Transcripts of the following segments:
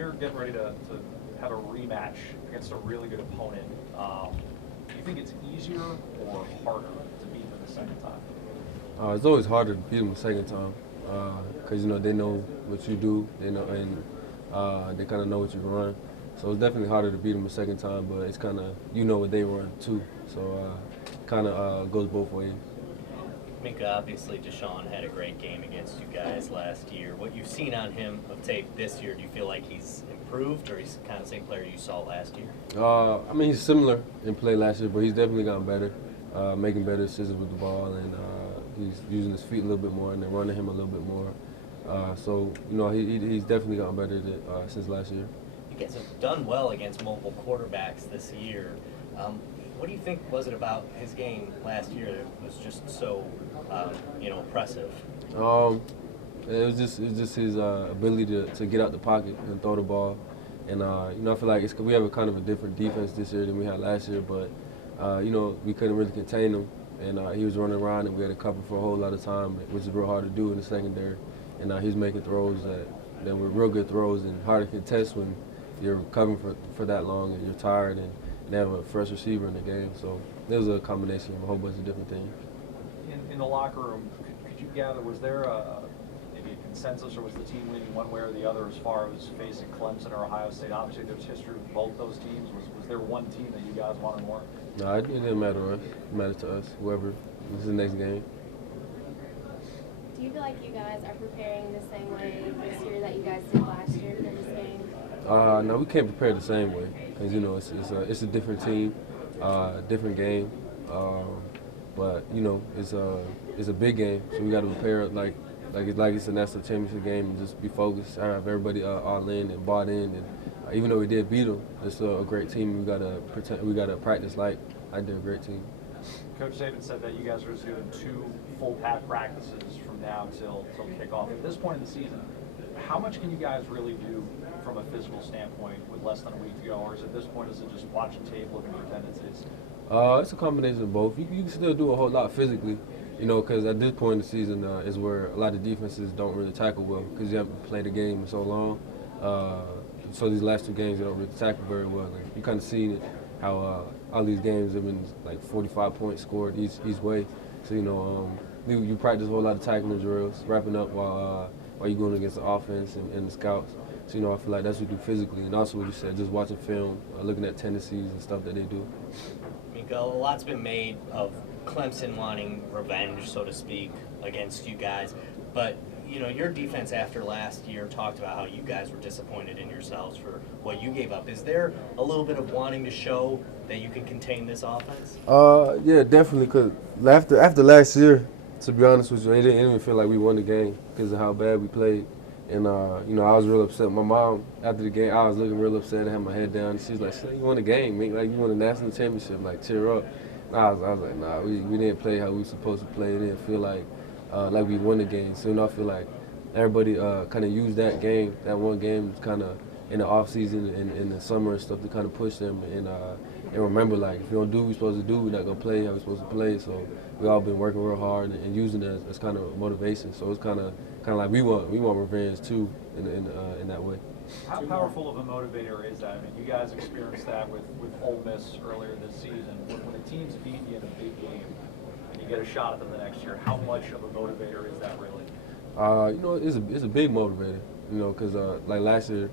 you're getting ready to have a rematch against a really good opponent, do you think it's easier or harder to beat them the second time? It's always harder to beat them the second time because, they know what you do, they know, and they kind of know what you run. So it's definitely harder to beat them the second time, but it's kind of, what they run too. So kind of goes both ways. Minkah, obviously Deshaun had a great game against you guys last year. What you've seen on him of tape this year, do you feel like he's improved, or he's kind of the same player you saw last year? He's similar in play last year, but he's definitely gotten better, making better decisions with the ball, and he's using his feet a little bit more and then running him a little bit more. He's definitely gotten better since last year. You guys have done well against mobile quarterbacks this year. What do you think was it about his game last year that was just so, impressive? It was just his ability to get out the pocket and throw the ball. And, I feel like we have a kind of a different defense this year than we had last year, but, we couldn't really contain him. And he was running around, and we had to cover for a whole lot of time, which is real hard to do in the secondary. And he was making throws that were real good throws and hard to contest when you're covering for that long and you're tired and have a fresh receiver in the game. So there was a combination of a whole bunch of different things. In the locker room, could you gather, was there maybe a consensus, or was the team leaning one way or the other as far as facing Clemson or Ohio State? Obviously, there's history with both those teams. Was there one team that you guys wanted more? No, it didn't matter to us. It mattered to us, whoever. This is the next game. Do you feel like you guys are preparing the same way this year that you guys did last year for this game? No, we can't prepare the same way because it's a different team, different game, but it's a big game, so we got to prepare like it's a national championship game and just be focused. I have everybody all in and bought in, and even though we did beat them, it's still a great team. We gotta practice like I did a great team. Coach Saban said that you guys are doing 2 full pack practices from now till kickoff. At this point in the season, how much can you guys really do from a physical standpoint with less than a week to go, or is at this point is it just watching tape, looking for tendencies? It's a combination of both. You can still do a whole lot physically, because at this point in the season is where a lot of defenses don't really tackle well because you haven't played the game in so long. So these last 2 games, they don't really tackle very well. Like, you kind of see how all these games have been like 45 points scored each way. So you practice a whole lot of tackling drills, wrapping up while you're going against the offense and the scouts. So I feel like that's what we do physically, and also what you said, just watching film, looking at tendencies and stuff that they do. Minkah, a lot's been made of Clemson wanting revenge, so to speak, against you guys, but your defense after last year talked about how you guys were disappointed in yourselves for what you gave up. Is there a little bit of wanting to show that you can contain this offense? Yeah, definitely. Cause after last year, to be honest with you, it didn't even feel like we won the game because of how bad we played. And I was real upset. My mom, after the game, I was looking real upset. I had my head down. She's like, "You won the game, man. Like you won the national championship. Like cheer up." And I was like, "Nah, we didn't play how we were supposed to play. It didn't feel like we won the game." So I feel like everybody kind of used that game, that one game, kind of in the off season and in the summer and stuff to kind of push them and remember, like, if you don't do what we're supposed to do, we're not gonna play how we're supposed to play. So we all been working real hard and using it as kind of motivation. So it's kind of like we want revenge too in that way. How powerful of a motivator is that? I mean, you guys experienced that with Ole Miss earlier this season. When a team's beat you in a big game and you get a shot at them the next year, how much of a motivator is that really? It's a big motivator. Because like last year,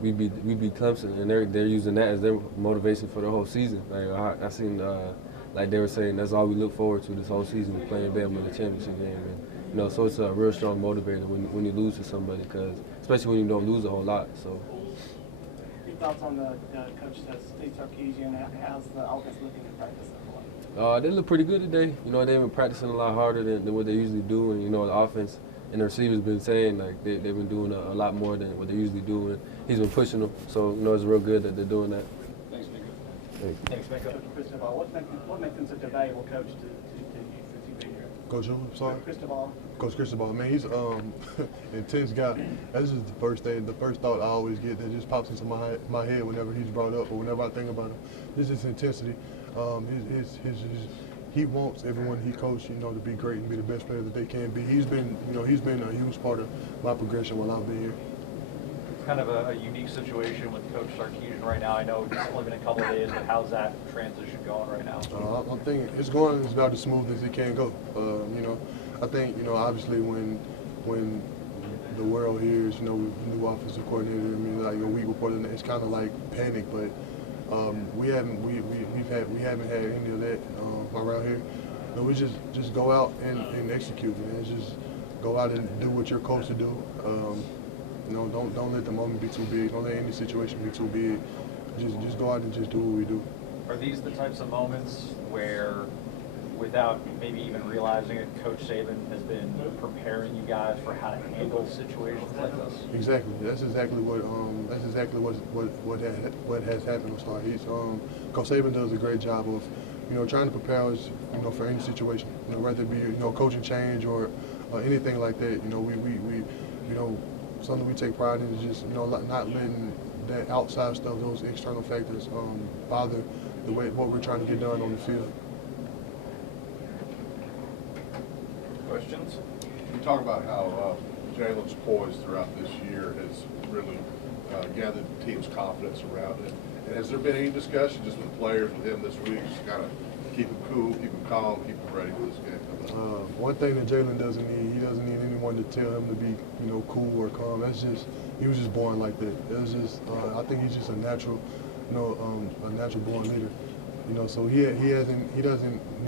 we beat Clemson, and they're using that as their motivation for the whole season. Like I seen, like they were saying, that's all we look forward to this whole season, playing Bama in the championship game. And so it's a real strong motivator when you lose to somebody, because especially when you don't lose a whole lot. So. Your thoughts on the coach says Steve Sarkisian? How's the offense looking in practice? They look pretty good today. They've been practicing a lot harder than what they usually do, and the offense and the receivers been saying like they've been doing a lot more than what they usually do, and he's been pushing them. So it's real good that they're doing that. Thanks, Minkah. Thanks, Minkah. Coach Cristobal, what makes him such a valuable coach to you since you've been here? Coach who? Sorry? Cristobal. Coach Cristobal, man, he's intense guy. That's just the first thought I always get that just pops into my head whenever he's brought up or whenever I think about him. This is intensity. He wants everyone he coaches, to be great and be the best player that they can be. He's been a huge part of my progression while I've been here. kind of a unique situation with Coach Sarkisian right now. I know it's only been a couple of days, but how's that transition going right now? I think it's going about as smooth as it can go. I think, obviously when the world hears, new offensive coordinator, like a week before, it's kind of like panic, but we haven't had any of that around here. We just go out and execute, man. Just go out and do what you're coached to do. Don't let the moment be too big. Don't let any situation be too big. Just go out and just do what we do. Are these the types of moments where, without maybe even realizing it, Coach Saban has been preparing you guys for how to handle situations like this? Exactly. That's exactly what has happened. I'm sorry. Coach Saban does a great job of, trying to prepare us, for any situation. Whether it be, coaching change or anything like that. Something we take pride in is just, not letting that outside stuff, those external factors, bother what we're trying to get done on the field. Questions? You talk about how Jalen's poise throughout this year has really gathered the team's confidence around it. And has there been any discussion just with players with him this week, just kind of keep him cool, keep him calm, keep him ready for this game? One thing that Jalen doesn't need, he doesn't need anyone to tell him to be, cool or calm. He was just born like that. It was just, I think he's just a natural, a natural born leader. So he doesn't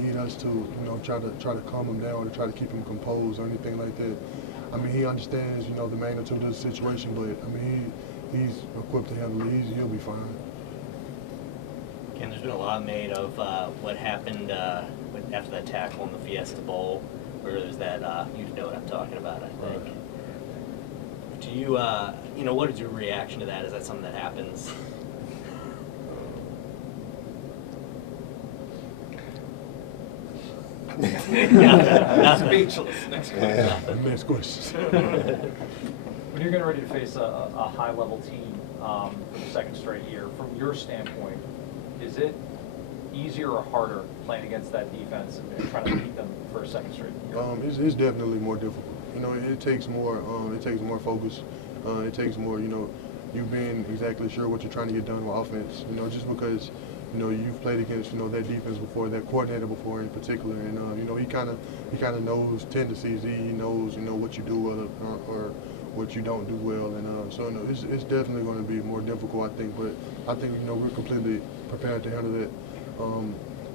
need us to, try to calm him down or try to keep him composed or anything like that. I mean, he understands, the magnitude of the situation, but I mean, he's equipped to handle it. He'll be fine. Ken, there's been a lot made of what happened after that tackle in the Fiesta Bowl, where there's that, you know what I'm talking about, I think. Right. Do you, what is your reaction to that? Is that something that happens? Speechless. Next question. Next question. When you're getting ready to face a high-level team for the second straight year, from your standpoint, is it easier or harder playing against that defense and trying to beat them for a second straight year? It's definitely more difficult. It takes more. It takes more focus. It takes more. You being exactly sure what you're trying to get done with offense. Just because you've played against that defense before, that coordinator before in particular, and he kind of knows tendencies. He knows what you do well or what you don't do well, and so it's definitely going to be more difficult, I think. But I think we're completely prepared to handle that.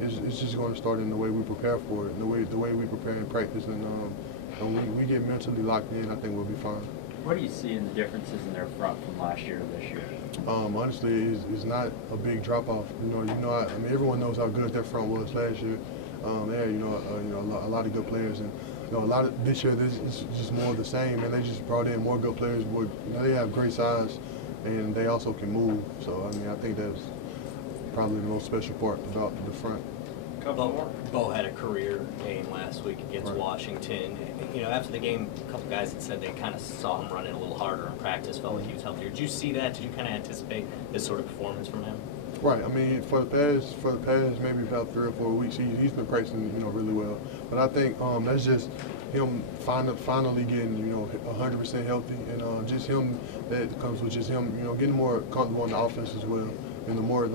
It's just going to start in the way we prepare for it, and the way we prepare in practice, and when we get mentally locked in, I think we'll be fine. What do you see in the differences in their front from last year to this year? Honestly, it's not a big drop off. I mean, everyone knows how good their front was last year. They had a lot of good players, and a lot of this year it's just more of the same. And they just brought in more good players. They have great size, and they also can move. So I mean, I think that's probably the most special part about the front. Bo had a career game last week against Washington. After the game, a couple guys had said they kind of saw him running a little harder in practice, felt like he was healthier. Did you see that? Did you kind of anticipate this sort of performance from him? Right. I mean, for the past maybe about 3 or 4 weeks, he's been practicing really well. But I think that's just him finally getting 100% healthy, and just him that comes with just him getting more comfortable on the offense as well. And the more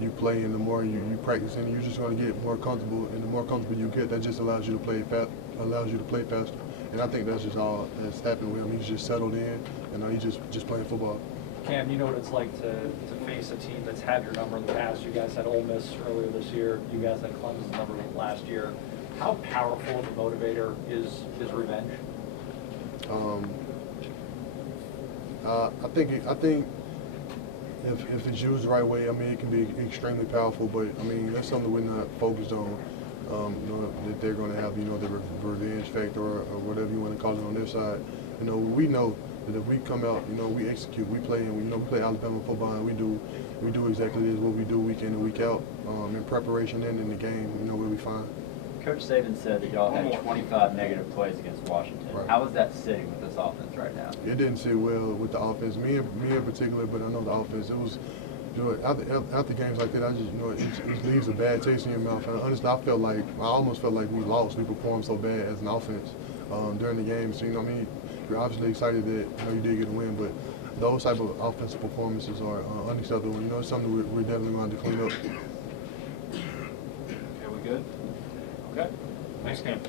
you play and the more you practice, and you're just going to get more comfortable. And the more comfortable you get, that just allows you to play faster. And I think that's just all that's happened with him. He's just settled in, and he's just playing football. Cam, you know what it's like to face a team that's had your number in the past. You guys had Ole Miss earlier this year. You guys had Clemson's number last year. How powerful of a motivator is revenge? I think if it's used the right way, I mean, it can be extremely powerful. But I mean, that's something we're not focused on. That they're going to have, the revenge factor or whatever you want to call it on their side. We know that if we come out, we execute, we play, and we play Alabama football, and we do exactly this, what we do week in and week out, in preparation and in the game, we'll be fine. Coach Saban said that y'all had 25 negative plays against Washington. Right. How is that sitting with this offense right now? It didn't sit well with the offense, me in particular, but I know the offense. It was, after games like that, I just, it leaves a bad taste in your mouth. And honestly, I almost felt like we lost. We performed so bad as an offense during the game. So, you're obviously excited that you did get a win, but those type of offensive performances are unacceptable. You know, it's something we're definitely going to have to clean up. Okay, we good? Okay. Thanks, Cam.